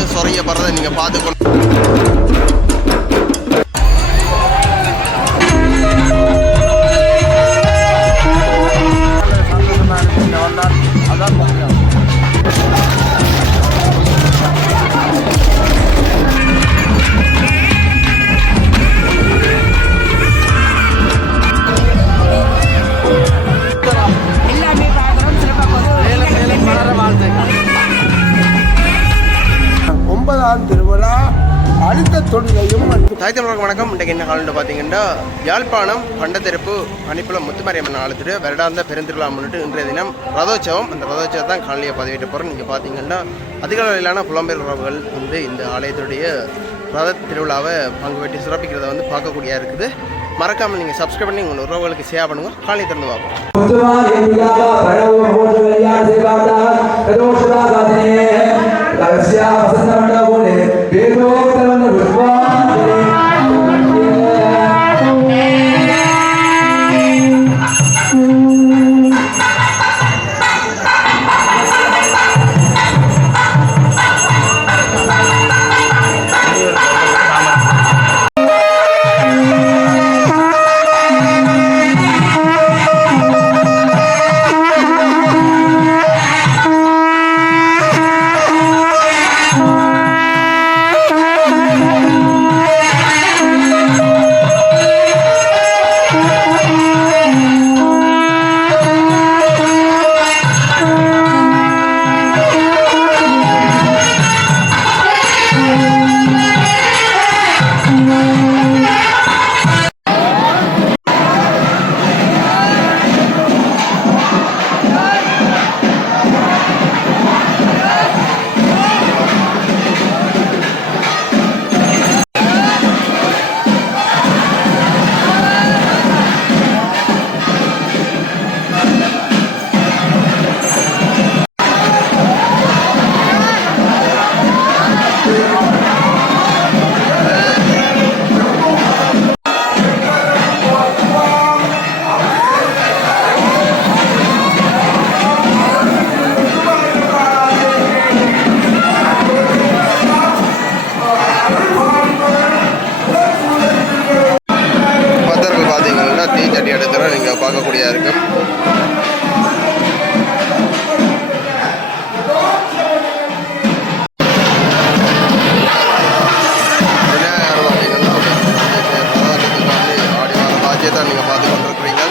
வந்து சொறையப்படுறதை நீங்கள் பார்த்துக்கணும். திருவிழா அழுத்த தொழிலையும் தாய் தமிழக வணக்கம். இன்றைக்கு என்ன காலம்னு பார்த்தீங்கன்னா யாழ்ப்பாணம் பண்டத்தெருப்பு அணிப்புலம் முத்துமாரியம்மன் ஆலயத்துடைய வருடாந்த பெருந்திருவிழா முன்னிட்டு இன்றைய தினம் ரதோற்சவம். அந்த ரதோற்சவம் தான் காலையில் பதிவிட்ட போகிறோம். நீங்கள் பார்த்தீங்கன்னா அதிக அளவிலான புலம்பெயர் உறவுகள் வந்து இந்த ஆலயத்துடைய ரத திருவிழாவை பங்கு பெற்று சிறப்பிக்கிறத வந்து பார்க்கக்கூடியா இருக்குது. மறக்காமல் நீங்கள் சப்ஸ்கிரைப் பண்ணி உங்கள் உறவுகளுக்கு ஷேர் பண்ணுங்கள். காலை திறந்து பார்ப்போம். நீங்கள் பார்க்கக்கூடியா இருக்கும். ஆடி வார பாஜ்யத்தை நீங்கள் பார்த்து கொண்டிருக்கிறீங்க.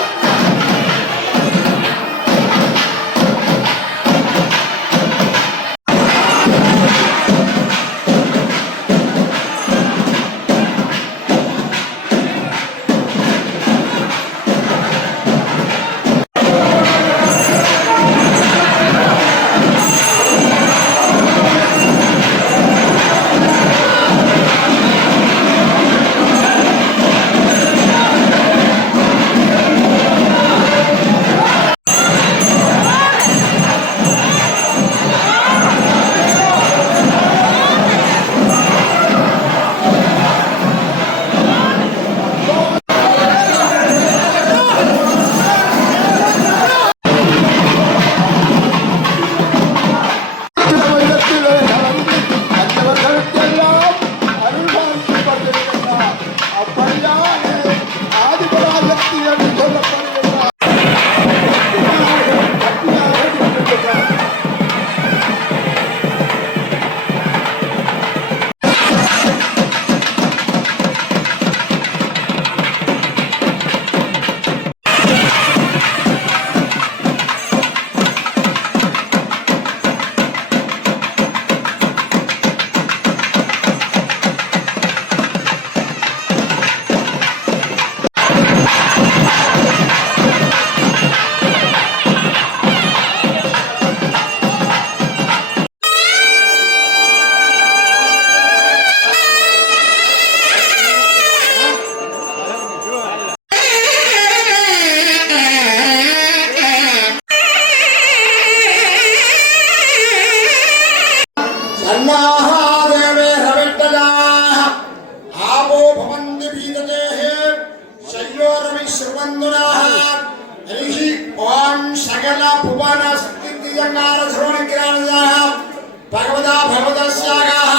भगवता भगवतस्यागाः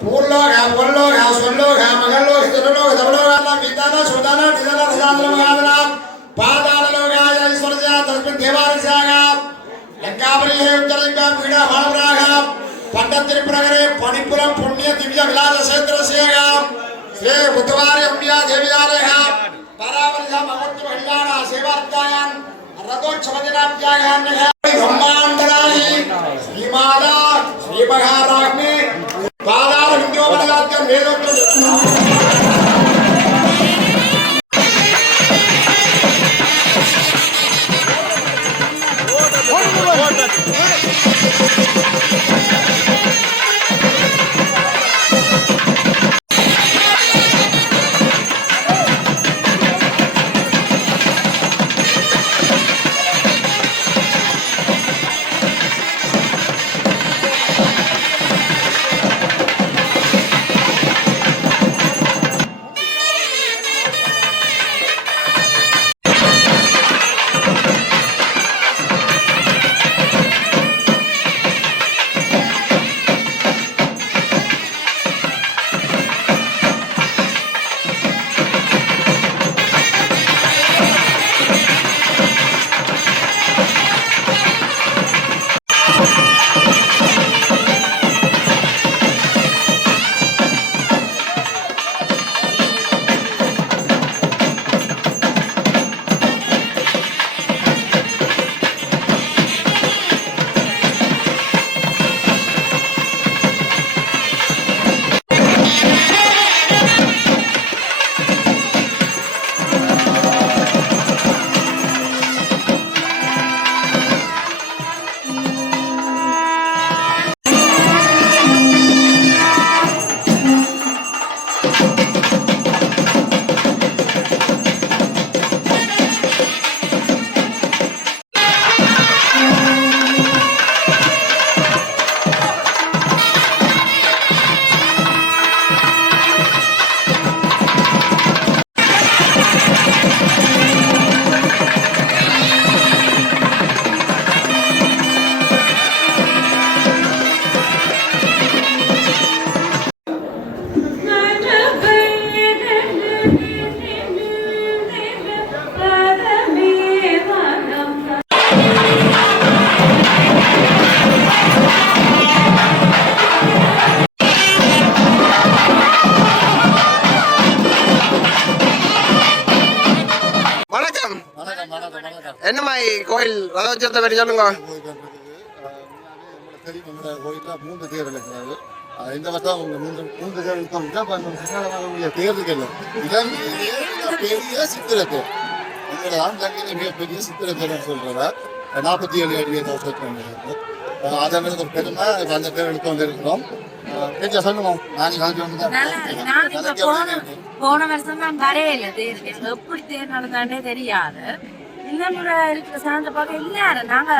पूर्लोका पुल्लोका स्वल्लोका मगल्लोका तिरुलोका दवलोका विदाना सुदाना दिदाना रजाना मगादना पादालोकाय ईश्वरस्य तस्मिन् देवालयस्यागा लंकावलिः उत्तरलिङ्गा पीडा भावरागा पंडितत्रिपुरगरे पणिपुरम पुण्य दिव्य विलास क्षेत्रस्यागा श्री बुद्धवारी अम्बिया देव्यालयः परावलिः भगवती कल्याण सेवार्थायां रथोत्सवदिनाभ्यां ब्रह्माण्डराणि श्रीमाता श्रीमहाराज्ञी पादारविन्दोपदगात्यं वेदोक्तं என்ன மாதிரி கோயில் ரதோற்சவத்தை பற்றி சொல்லுங்க. மூன்று தேர் இருக்கிறது. இந்த வருஷம் மூன்று தேர் தேர்தல் இதான் பெரிய சித்திரத்தை எங்களோட ஆண்களில் மிகப்பெரிய சித்திரத்தை சொல்றதா 47 அடி அதை ஒரு பெருமை அந்த பேர் எடுத்து வந்திருக்கிறோம். சொல்லுவோம் போன வருஷம் தான் வரையில தேர் எப்படி தேர் நடந்தாண்டே தெரியாது. இந்த முறை இருக்கிற சார்ந்த பார்க்க எல்லாரும் நாங்க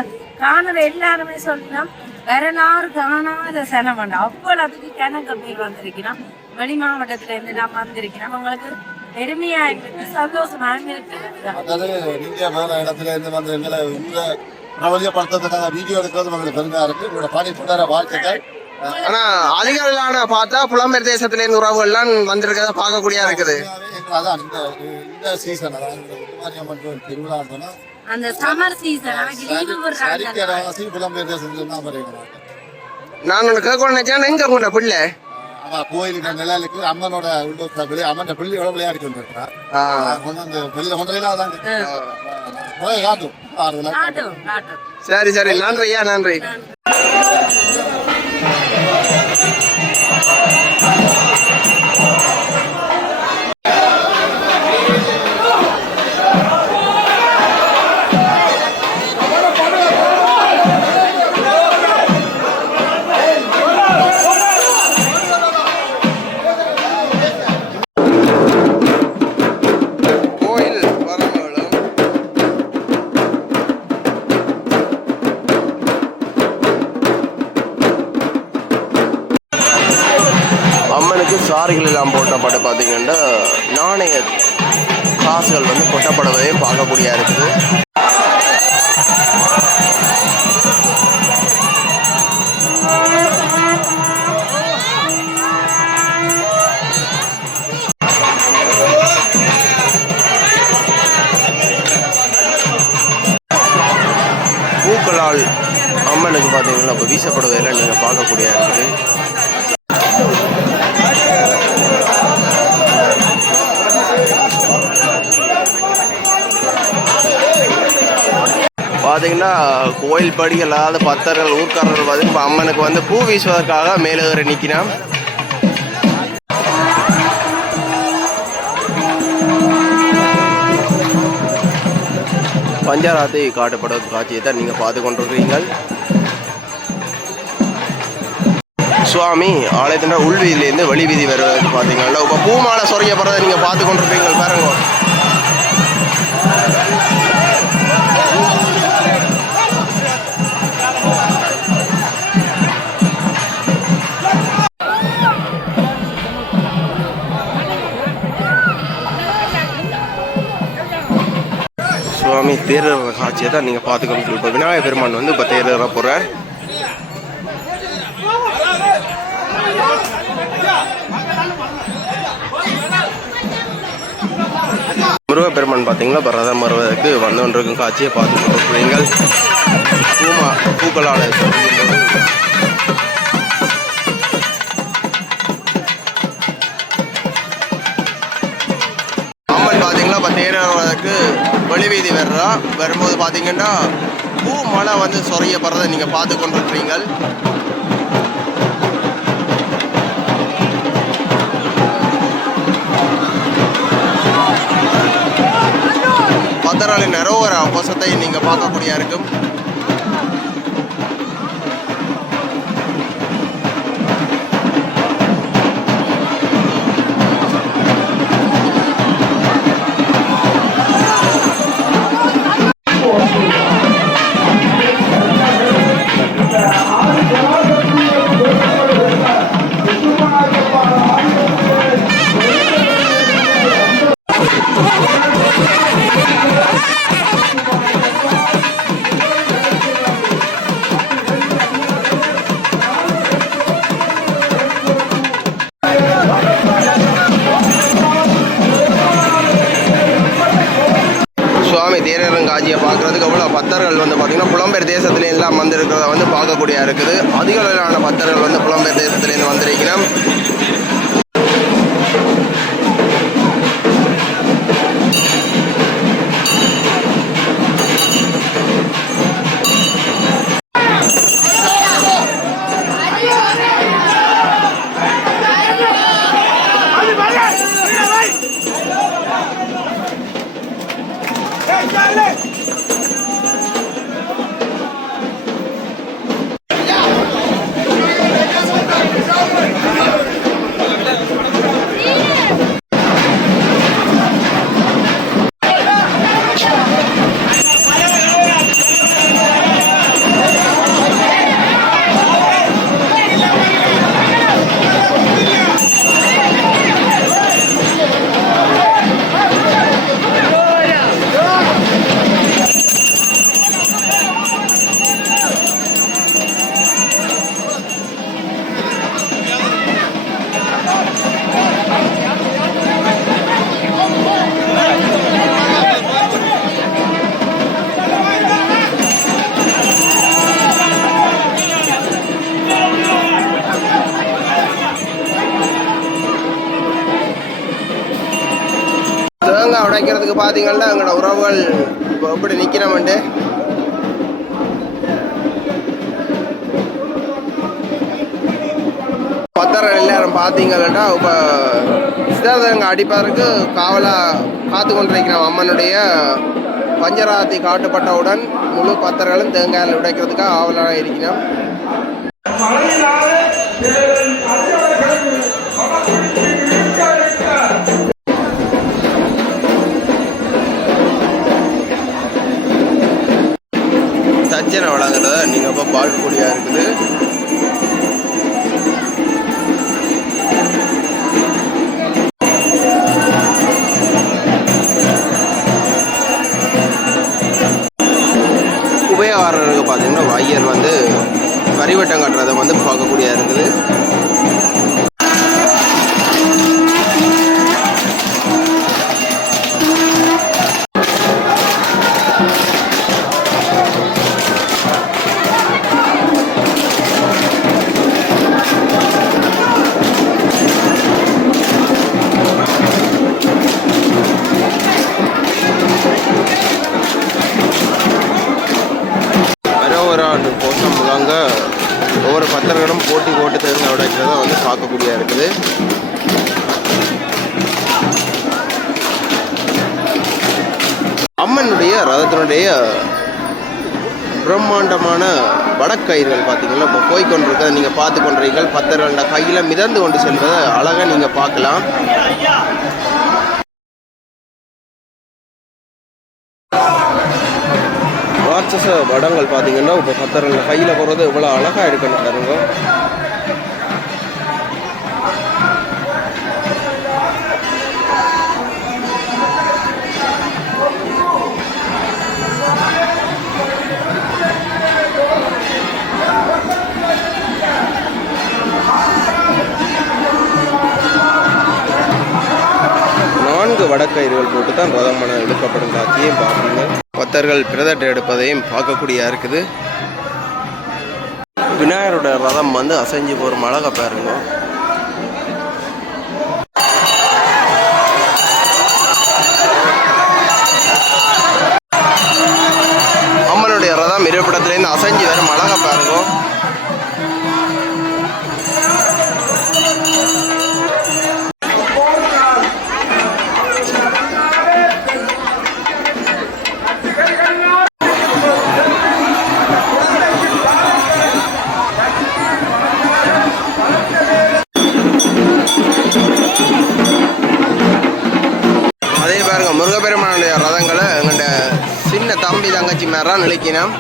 காணல எல்லாருமே சொல்லலாம் வரலாறு காணாத செலவு வேண்டாம். அவ்வளவுக்கு கிணங்க பேர் வந்திருக்கிறோம். வெளி மாவட்டத்துல இருந்து நான் வந்திருக்கிறோம். அவங்களுக்கு பெருமையா இருக்கு, சந்தோஷமா இருக்கு. இந்தியா மேல இடத்துல இருந்து வந்து எங்களை பிரபலியப்படுத்துறதுக்காக வீடியோ எடுக்கிறது உங்களுக்கு பெருமையா இருக்கு. உங்களோட பணி தொடர வாழ்த்துக்கள். ஆனா அதிகாரிகளான பார்த்தா புலம்பெயர் தேசத்துல இருந்து உறவுகள்லாம் வந்திருக்கிறத பார்க்கக்கூடியா இருக்குது. அதான் இந்த சீசன் அதாவது திருவிழா அந்த சம்மர் சீசன் புலம்பெயர் தேசத்துல தான் வருகிறாங்க. நான் உனக்கு கேட்கணும்னு நினைச்சேன். எங்க உங்களோட பிள்ளை கோயிலுக்கு நிலைக்கு அம்மனோட உள்ள அம்மன் பிள்ளையோட விளையாடி கொண்டிருக்கிறார். அந்த வெளியில கொண்டதான் காட்டும். சரி சரி, நன்றி ஐயா, நன்றி. சாரிகள் எல்லாம் போட்டப்பட்டு பார்த்தீங்கன்னா நாணய காசுகள் வந்து கொட்டப்படுவதையும் பார்க்கக்கூடியா இருக்குது. அம்மனுக்கு பார்த்தீங்கன்னா இப்போ வீசப்படுவதில் நீங்கள் பார்க்கக்கூடிய இருக்குது. பார்த்தீங்கன்னா கோயில் படிகள் அதாவது பக்தர்கள் ஊர்க்காரர்கள் பார்த்தீங்கன்னா அம்மனுக்கு வந்து பூ வீசுவதற்காக மேலேற நிற்கினான். பஞ்சாராத்தை காட்டப்படும் காட்சியை தான் நீங்கள் பார்த்து கொண்டிருக்கிறீர்கள். சுவாமி ஆலயத்தின் உள்வீதியிலேருந்து வெளி வீதி வருவது பார்த்தீங்கன்னா இப்போ பூமாலை சொரியப்படுறதை நீங்கள் பார்த்து கொண்டிருக்கிறீர்கள் பாருங்க. சுவாமி தேர்தல் காட்சியை தான் நீங்கள் பார்த்துக்கணும். இப்போ விநாயகர் பெருமான் வந்து இப்போ தேர்தல் போகிறார். முருகப்பெருமான் பார்த்தீங்கன்னா இப்போ ரதம் வருவதற்கு வந்து கொண்டிருக்கும் காட்சியை பார்த்து கொண்டிருக்கிறீர்கள். பூக்களால் அம்மன் பார்த்தீங்கன்னா இப்போ தேர்தலுக்கு வெளிவீதி வரும்போது பார்த்தீங்கன்னா பூ மழை வந்து சொரியப்படுறதை நீங்கள் பார்த்து கொண்டிருக்கிறீர்கள். பக்தர்களின் நரோவர அவசத்தை நீங்கள் பார்க்கக்கூடிய இருக்கும். காட்சியை பார்க்குறதுக்கு அவ்வளோ பக்தர்கள் வந்து பார்த்திங்கன்னா புலம்பெயர் தேசத்துலேருந்துலாம் வந்திருக்கிறத வந்து பார்க்கக்கூடிய இருக்குது. அதிக அளவிலான பக்தர்கள் வந்து புலம்பெயர் தேசத்துலேருந்து வந்திருக்கிறோம். தேங்காய் உடைக்கிறதுக்கு பார்த்தீங்கன்னா எங்களோட உறவுகள் இப்போ எப்படி நிற்கிறோம்ட்டு பத்தர்கள் எல்லாரும் பார்த்தீங்கன்னா இப்போ சித்தார்த்தங்க அடிப்பதற்கு காவலாக காத்து கொண்டிருக்கிறோம். அம்மனுடைய பஞ்சராத்தி காட்டப்பட்டவுடன் முழு பத்தர்களும் தேங்காயில் உடைக்கிறதுக்காக ஆவலாக இருக்கிறோம். தச்சனை வழங்குறத நீங்கள் இப்போ பார்க்கக்கூடியா இருக்குது. உபயோகாரருக்கு பார்த்தீங்கன்னா ஐயர் வந்து வரிவட்டம் கட்டுறதை வந்து பார்க்கக்கூடியா இருக்குது. அங்கே ஒவ்வொரு பக்தர்களும் போட்டி போட்டு தேங்காய் உடைக்கிறத வந்து பார்க்கக்கூடிய இருக்குது. அம்மனுடைய ரதத்தினுடைய பிரம்மாண்டமான வடக்கயிர்கள் பார்த்தீங்கன்னா இப்போ போய்கொண்டிருக்கிறத நீங்கள் பார்த்து கொண்டிருக்கீர்கள். பக்தர்கள் கையில் மிதந்து கொண்டு செல்வதை அழகாக நீங்கள் பார்க்கலாம். ராட்சச வடங்கள் பார்த்தீங்கன்னா இப்போ பக்தர்கள் கையில் போகிறது இவ்வளோ அழகாக இருக்குன்னு பாருங்க. வடக்கயிறுகள் போட்டு தான் ரதமன எடுக்கப்படும் காட்சியையும் பார்க்குங்க. பக்தர்கள் பிரதட்டை எடுப்பதையும் பார்க்கக்கூடிய இருக்குது. விநாயகரோட ரதம் வந்து அசைஞ்சு போகிற அழகை பாருங்க. அம்மனுடைய ரதம் இருப்பிடத்துலேருந்து அசைஞ்சு வரும் அழகை பாருங்க. முருகப்பெருமானுடைய ரதங்களை எங்கள்ட சின்ன தம்பி தங்கச்சி மேலாம் நிலைக்கினோம்.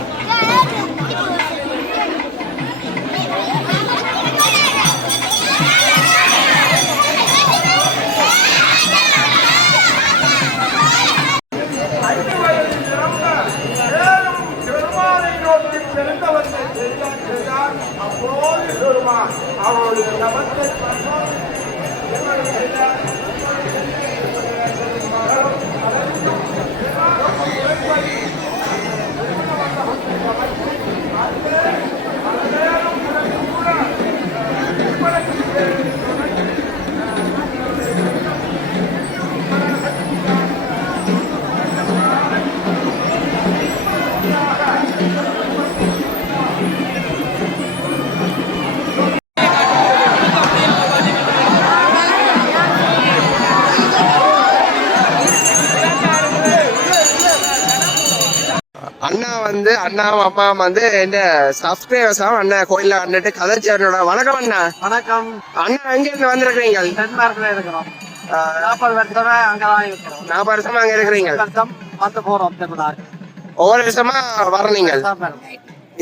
அண்ணாவும் அம்மாவும் வந்து இந்த சப்ஸ்கிரைபர்ஸாவும் அண்ணன் கோயில வந்துட்டு கதைச்சவனோட வணக்கம் அண்ணா. வணக்கம் அண்ணா. எங்க இருந்து வந்திருக்கிறீங்க? டென்மார்க்ல இருக்கிறோம். 40 வருஷமா அங்கதான் இருக்கிறோம். 40 வருஷமா அங்க இருக்கிறீங்க? வந்து போறோம். ஒவ்வொரு வருஷமா வரீங்க?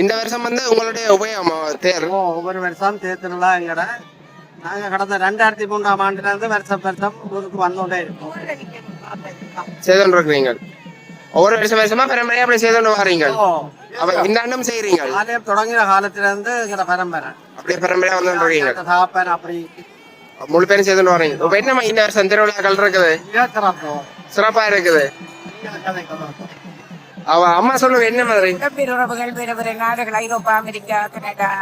இந்த வருஷம் வந்து உங்களுடைய உபயோகம் தேர்? ஒவ்வொரு வருஷம் தேர் திருவிழா எங்கட நாங்க கடந்த 2003ஆம் ஆண்டுல இருந்து வருஷம் வருஷம் ஊருக்கு வந்தோண்டே இருக்கோம். செய்து இருக்கிறீங்க? ஒவ்வொரு வருஷமா பரம்பரையா அப்படி செய்து வரீங்க? இந்த ஆண்டும் செய்யறீங்க? தொடங்கின காலத்துல இருந்து பரம்பரை அப்படியே பரம்பரையா வந்து அப்படி முழு பேரும் செய்து வரீங்க. இப்ப என்ன இந்த வருஷம் திருவிழாக்கள் இருக்குது? சிறப்பா இருக்குது. அவ அம்மா சொல்லுங்க என்ன மாதிரி உறவுகள் வேறு வேறு நாடுகள், ஐரோப்பா, அமெரிக்கா, கனடா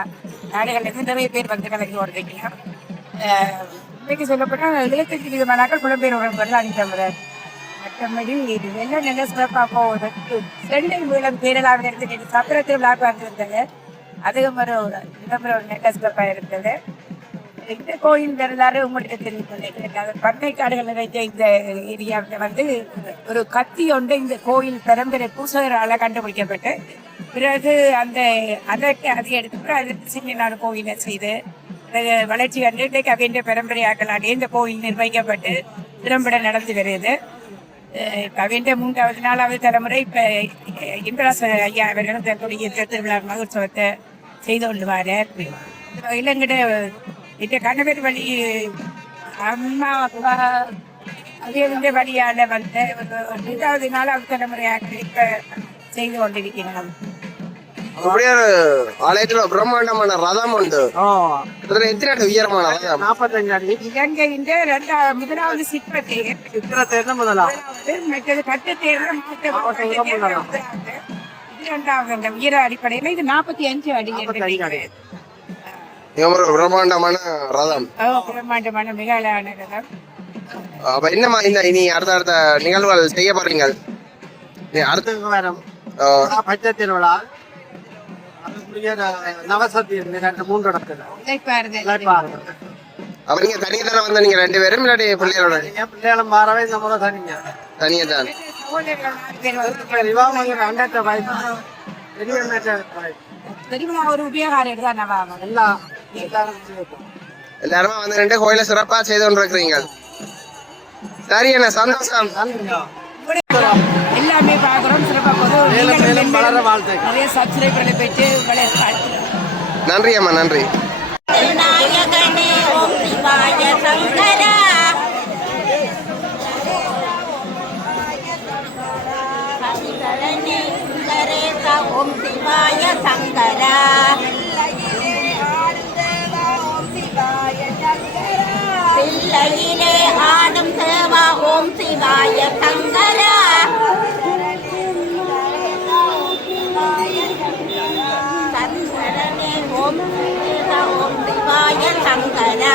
நாடுகள் இருந்து நிறைய பேர் வந்து கலக்கி வருவீங்க. இன்னைக்கு சொல்லப்பட்டா 75 விதமானாக்கள் புலம்பெயர் உறவுகள் அணித்தவர். மற்றபடி என்ன நல்ல சிறப்பாக போகுது. 2 மூலம் பேரலாக இருந்துட்டு சத்திரத்தை விழாக்கு இருந்தது. அதுவும் ஒரு நல்ல சிறப்பாக இருந்தது. இந்த கோயில் வரலாறு உங்களுக்கு தெரிவித்தது. பண்ணைக்காடுகள் நிறைந்த இந்த ஏரியாவில் வந்து ஒரு கத்தி ஒன்று இந்த கோயில் பரம்பரை பூசகரால் கண்டுபிடிக்கப்பட்டு பிறகு அதற்கு அதை எடுத்து அதற்கு சின்ன கோயிலை செய்து வளர்ச்சி கண்டு இன்றைக்கு அவைய பரம்பரையாக்களாலே இந்த கோயில் நிர்வகிக்கப்பட்டு திறம்பட நடந்து வருது. அவைய 3வது 4வது தலைமுறை இப்போ இந்திராச ஐயா அவர்கள் தன்னுடைய திருவிழா மகோத்சவத்தை செய்து கொள்வார். இளங்கிட்ட இந்த கணவர் வழி அம்மா அப்பா அதே வழியால வந்து 2வது 4வது தலைமுறையாக இப்ப செய்து கொண்டிருக்கிறோம். ஆலயத்துல பிரம்மாண்டமான ரதம் உண்டு. எத்தனை அடி உயரமான ரதம்? 45 அடி. இலங்கையின் 1வது சித்திரத்தேர் முதலாவது, மற்றது கட்டுத்தேர் 2வது உயர அடிப்படையில் இது 45 அடி. பிரம்மாண்டமான ரதம். பிரம்மாண்டமான மிக அழகான ரதம். அப்ப என்னமா இனி அடுத்த நிகழ்வுகள் செய்ய போறீங்க? அடுத்த வாரம் பச்சை திருவிழா, நவசத்தியம் 2-3 நடக்குது. அப்ப நீங்க தனியா தானே வந்த நீங்க 2 பேரும் இல்லாட்டி பிள்ளைகளோட? பிள்ளைகளும் மாறவே இந்த முறை தனிங்க. தனியா தான். எல்லாருமே வந்து 2 கோயில சிறப்பா செய்து கொண்டிருக்கிறீங்க. சரி என்ன சந்தோஷம். எல்லாமே பார்க்குறோம் சிறப்பாக போதும். நிறைய சப்ஸ்கிரைபர்களை பெற்று உங்களை நன்றி அம்மா, நன்றி. நாயகனே ஓம் சிவாய சங்கரா ஹரிகரனே சுந்தரேசா ஓம் சிவாய சங்கரா பிள்ளையிலே ஆடும் தேவா ஓம் சிவாய சங்கரா சங்கரனே ஓம் ஓம் சிவாய சங்கரா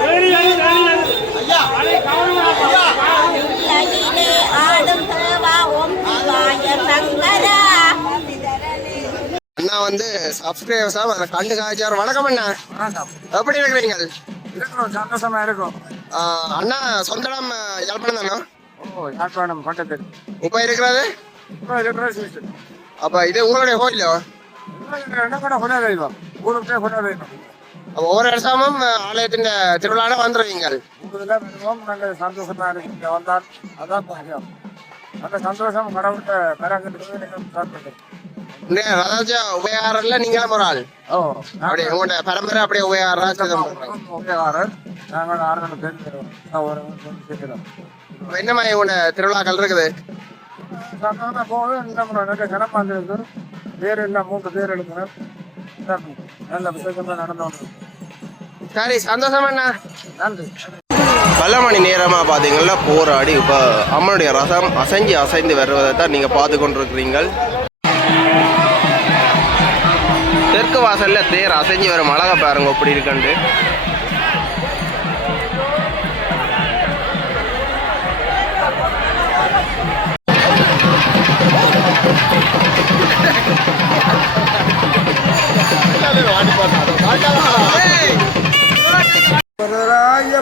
பிள்ளையிலே ஆடும் தேவா ஓம் சிவாய சங்கரா. அண்ணா வந்து சப்ஸ்கிரைபர்ஸா கண்டு காய்ச்சார். வணக்கம் அண்ணா, எப்படி இருக்கிறீங்க? சந்தோஷமா இருக்கும். அண்ணா சொந்த இடம் யாழ்ப்பாணம் தானே? யாழ்ப்பாணம் பக்கத்தில். இப்ப இருக்கிறது அப்ப இது உங்களுடைய கோயிலோ? அப்ப ஒவ்வொரு வருஷமும் ஆலயத்தின் திருவிழா வந்துருவீங்க. நல்ல சந்தோஷமா இருக்கு. வந்தால் அதான் பாக்கியம். அந்த சந்தோஷம் கடவுள்கிட்ட பெறாங்க. ரதாஜ உபயாரல்ல நீங்களும் ஒரு ஆள். அப்படியே உங்களோட பரம்பரை அப்படியே உபயாரா? நாங்கள் 6 பேர் என்ன மாதிரி உங்களோட திருவிழாக்கள் இருக்குது? போது இந்த ஜனம் வந்திருக்கு. பேர் எல்லாம் 3 பேர் எடுக்கணும். நல்ல விசேஷமா நடந்தோம். சரி சந்தோஷம் அண்ணா, நன்றி. பல மணி நேரமாக பார்த்தீங்கன்னா போராடி இப்போ அம்மனுடைய ரசம் அசைந்து வருவதை தான் நீங்கள் பார்த்து கொண்டிருக்கிறீங்கள். தெற்கு வாசல்ல தேர் அசைஞ்சு வரும் அழகா பாருங்க எப்படி இருக்குண்டு.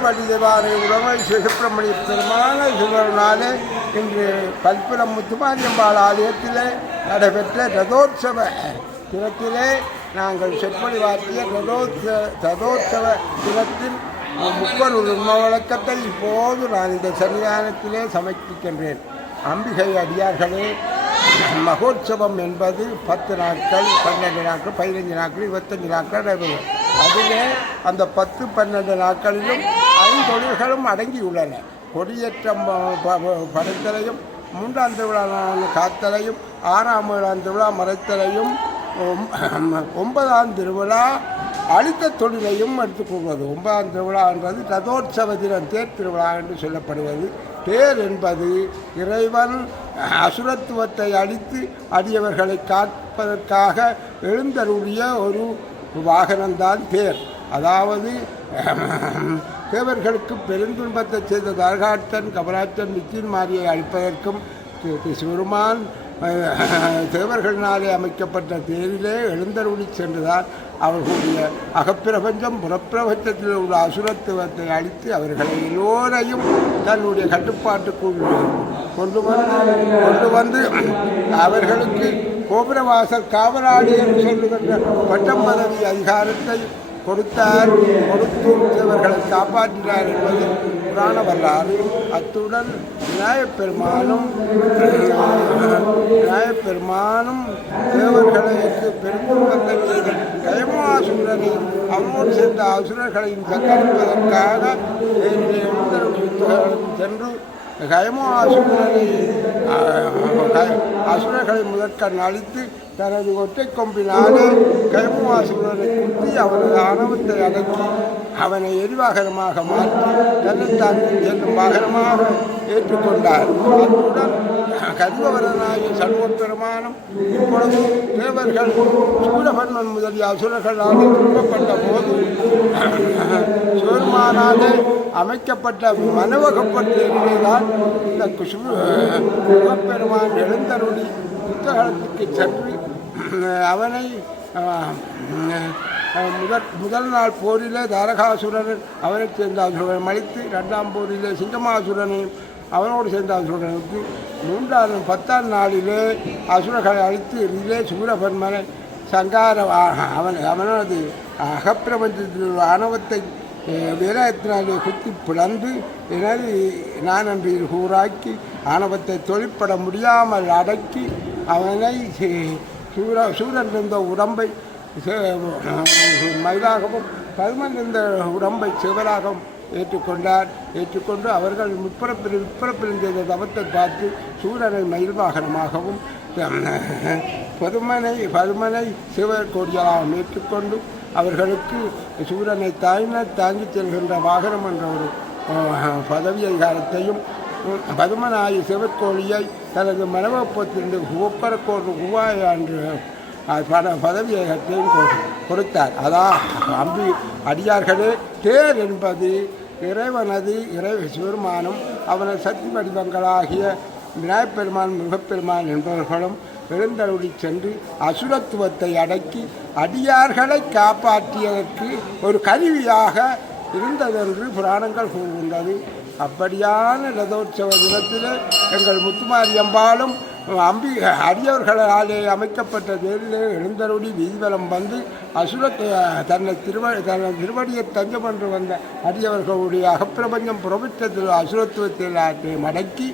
வடிவாரை உடமை சுப்பிரமணிய பெருமான சுவரனாலே இன்று கல்புரம் முத்துமாரியம்பாள் ஆலயத்திலே நடைபெற்ற ரதோற்சவ தினத்திலே நாங்கள் செப்படி வாத்திய ரதோற்சவ தினத்தில் முப்பொருள் வழக்கத்தை இப்போது நான் இந்த சன்னிதானத்திலே சமர்ப்பிக்கின்றேன். அம்பிகை அடியார்களே, மகோற்சவம் என்பது 10 நாட்கள், 12 நாட்கள், 15 நாட்கள், 25 நாட்கள் நடைபெறும். அதிலே அந்த 10-12 நாட்களிலும் 5 தொழில்களும் அடங்கியுள்ளன. கொடியேற்றம் படைத்தலையும், 3ஆம் திருவிழா காத்தலையும், 6ஆம் ஏழாம் திருவிழா மறைத்தலையும், 9ஆம் திருவிழா அழுத்த தொழிலையும் எடுத்துக்கொள்வது. 9ஆம் திருவிழா என்பது ரதோற்சவ தினம், தேர் திருவிழா என்று சொல்லப்படுவது. தேர் என்பது இறைவன் அசுரத்துவத்தை அழித்து அடியவர்களை காப்பதற்காக எழுந்தருளிய ஒரு வாகனம்தான் தேர். அதாவது தேவர்களுக்கு பெருந்துன்பத்தை செய்த தர்காட்டன் கபராட்டன் நித்தின் மாரியை அழிப்பதற்கும் சிவருமான் தேவர்களினாலே அமைக்கப்பட்ட தேரிலே எழுந்தருளி சென்றுதான் அவர்களுடைய அகப்பிரபஞ்சம் புறப்பிரபஞ்சத்தில் உள்ள அசுரத்துவத்தை அழித்து அவர்களை எல்லோரையும் தன்னுடைய கட்டுப்பாட்டுக்குள் கொண்டு வந்து அவர்களுக்கு கோபுரவாசல் காவலாளி என்று சொல்லுகின்ற பட்டம் பதவி அதிகாரத்தை கொடுத்து இவர்களை காப்பாற்றினார் என்பது புராண வரலாறு. அத்துடன் விநாயகப்பெருமானும் தேவர்களுக்கு பெருந்துன்பத்தை செய்த கயமாசுரனை அவனோடு சேர்ந்த அசுரர்களையும் சங்கரிப்பதற்காக சென்று அசுரர்களை முதற்கண் அழித்து தனது ஒற்றை கொம்பினாலே கைமுவாசுரனை குத்தி அவனது ஆணவத்தை அடக்கி அவனை எரிவாகனமாக மாற்றி தன்னைத்தான் என்னும் வாகனமாக ஏற்றுக்கொண்டார். அத்துடன் கரிவரனாகிய சண்முகப்பெருமானும் இப்பொழுது தேவர்கள் சூரபன்மன் முதலிய அசுரர்களால் துன்பப்பட்ட போது சிவருமானாலே அமைக்கப்பட்ட மனவகப்பட்ட எண்ணில்தான் இந்த சிவபெருமான் எழுந்தருளி புத்தகத்துக்கு சென்று அவனை முதல் நாள் போரிலே தாரகாசுரன் அவனை சேர்ந்த அசுரன் மலித்து, 2ஆம் போரிலே சிங்கமாசுரனையும் அவனோடு சேர்ந்த அசுரனுக்கு, 3ஆம் 10ஆம் நாளிலே அசுரர்களை அழித்து இதிலே சூரபன்மனை சங்கார அவனது அகப்பிரபஞ்சத்தில் ஆணவத்தை வீரத்தினாலே குத்தி பிளந்து நான் அன்று கூறாக்கி ஆணவத்தை தொழிற்பட முடியாமல் அடக்கி அவனை சூரன் இருந்த உடம்பை மயிலாகவும் பதுமன் இருந்த உடம்பை சிவராகவும் ஏற்றுக்கொண்டு அவர்கள் முப்பிறப்பில் செய்த தவத்தை பார்த்து சூரனை மயில் வாகனமாகவும் பதுமனை சிவர் கொடியாகவும் ஏற்றுக்கொண்டு அவர்களுக்கு சூரனை தாங்கிச் செல்கின்ற வாகனம் என்ற ஒரு பதவி அதிகாரத்தையும் பதுமனாய் சிவக்கோழியை தனது மனவப்பத்திலிருந்து ஒப்பரக்கோடு உவாய் என்று பதவியத்தையும் கொடுத்தார். அதான் அம்பி அடியார்களே, தேர் என்பது இறைவனது சிவருமானும் அவனது சக்தி வடிவங்களாகிய விநாயகப்பெருமான் முருகப்பெருமான் என்பவர்களும் எழுந்தருளி சென்று அசுரத்துவத்தை அடக்கி அடியார்களை காப்பாற்றியதற்கு ஒரு கருவியாக இருந்ததென்று புராணங்கள் கூறுகின்றது. அப்படியான ரதோற்சவ தினத்தில் எங்கள் முத்துமாரியம்பாலும் அடியவர்களாலே அமைக்கப்பட்ட தேரிலே எழுந்தருளி வீதிவலம் வந்து தனது திருவடியை தஞ்சம் என்று வந்த அடியவர்களுடைய அகப்பிரபஞ்சம் புறமிட்டத்தில் அசுரத்துவத்தை மடக்கி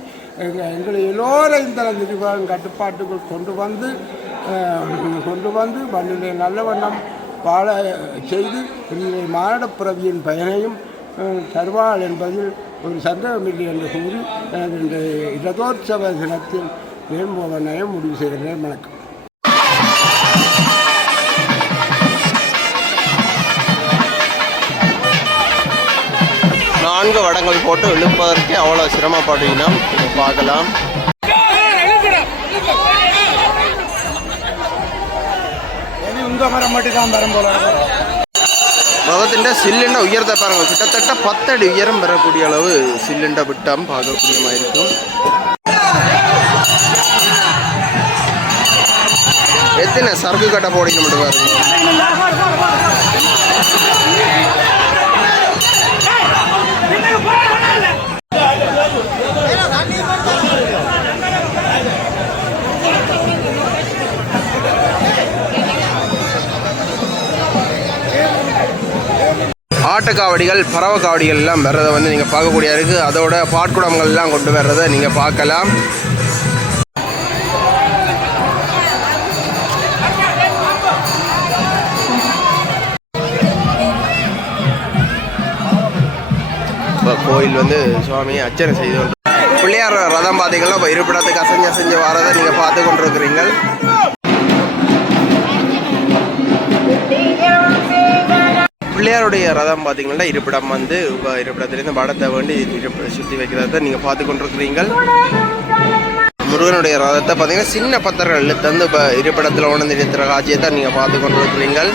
எங்களை எல்லோரையும் தனது நிர்வாகம் கட்டுப்பாட்டுக்குள் கொண்டு வந்து மண்ணிலே நல்ல வண்ணம் வாழ செய்து மானிடப்பிறவியின் பயனையும் தருவாள் என்பதில் ஒரு சந்தேகமில்லை என்று கூறி எனது இந்த ரதோற்சவ தினத்தில் வேண்பவனையும் முடிவு செய்கிறேன். வணக்கம். நான்கு வடங்கள் போட்டு இழுப்பதற்கு அவ்வளோ சிரமப்படுகினா பார்க்கலாம். ரதத்தின் சில்லுண்ட உயரத்தை பாருங்கள், கிட்டத்தட்ட 10 அடி உயரம் பெறக்கூடிய அளவு சில்லுண்ட விட்டம் பார்க்கக்கூடியமாக இருக்கும். எத்தனை சரக்கு கட்டை போடிக்க மட்டும் பாருங்க. ஆட்டுக்காவடிகள், பறவை காவடிகள் எல்லாம் வர்றதை வந்து நீங்கள் பார்க்கக்கூடிய இருக்குது. அதோட பாட்குடங்கள்லாம் கொண்டு வர்றதை நீங்கள் பார்க்கலாம். இப்போ கோயில் வந்து சுவாமியை அர்ச்சனை செய்து கொண்டு பிள்ளையார் ரதம் பார்த்தீங்கன்னா இப்போ இருப்பிடத்துக்கு அசைஞ்சு வரதை நீங்கள் பார்த்து கொண்டிருக்கிறீர்கள். பிள்ளையாருடைய ரதம் பார்த்தீங்கன்னா இருப்பிடம் வந்து இருப்பிடத்திலேருந்து வடத்தை வேண்டி சுற்றி வைக்கிறத நீங்கள் பார்த்து கொண்டிருக்கிறீர்கள். முருகனுடைய ரதத்தை பார்த்தீங்கன்னா சின்ன பத்தர்கள் இழுத்து இப்போ இருப்பிடத்தில் உணர்ந்து இருக்கிற காட்சியை தான் நீங்கள் பார்த்து கொண்டிருக்கிறீர்கள்.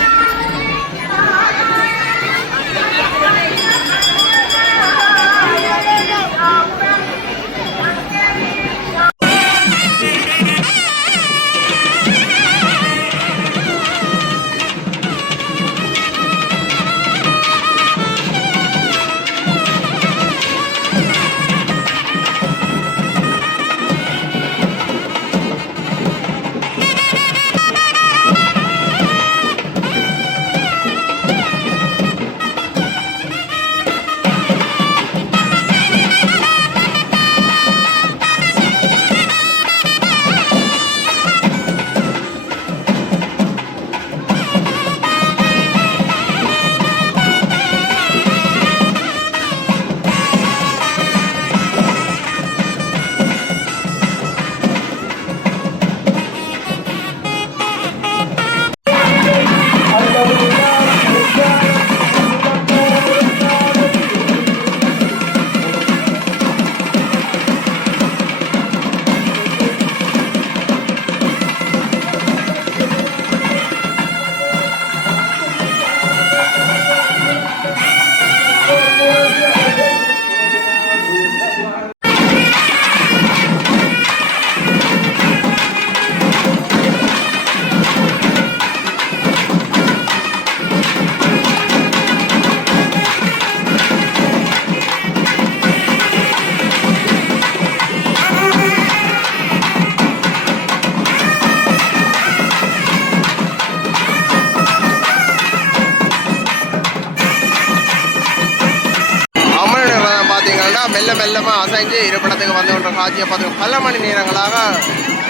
கலைஞ்சு இருப்பிடத்துக்கு வந்து கொண்ட காட்சியை பார்த்து பல மணி நேரங்களாக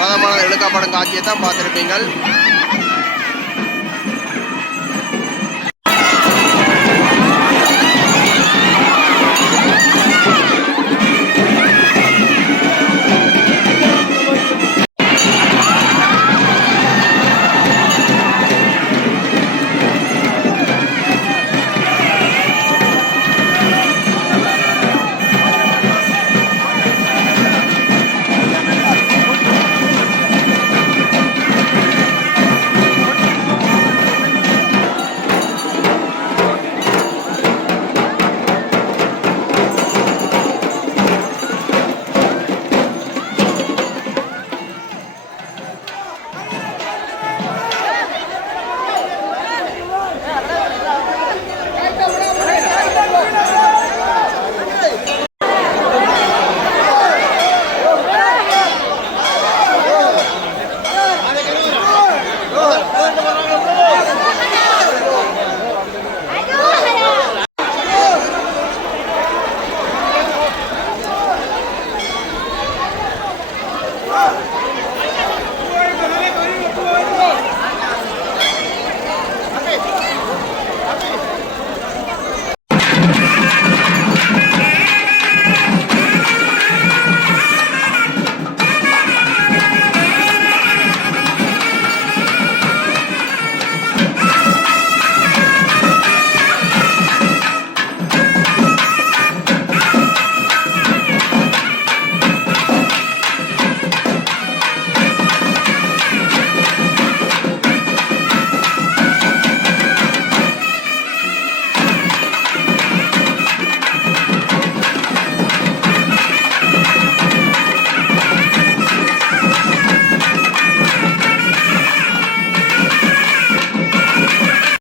ரதமானது இழுக்கப்படும் காட்சியை தான் பார்த்துருப்பீங்கள்.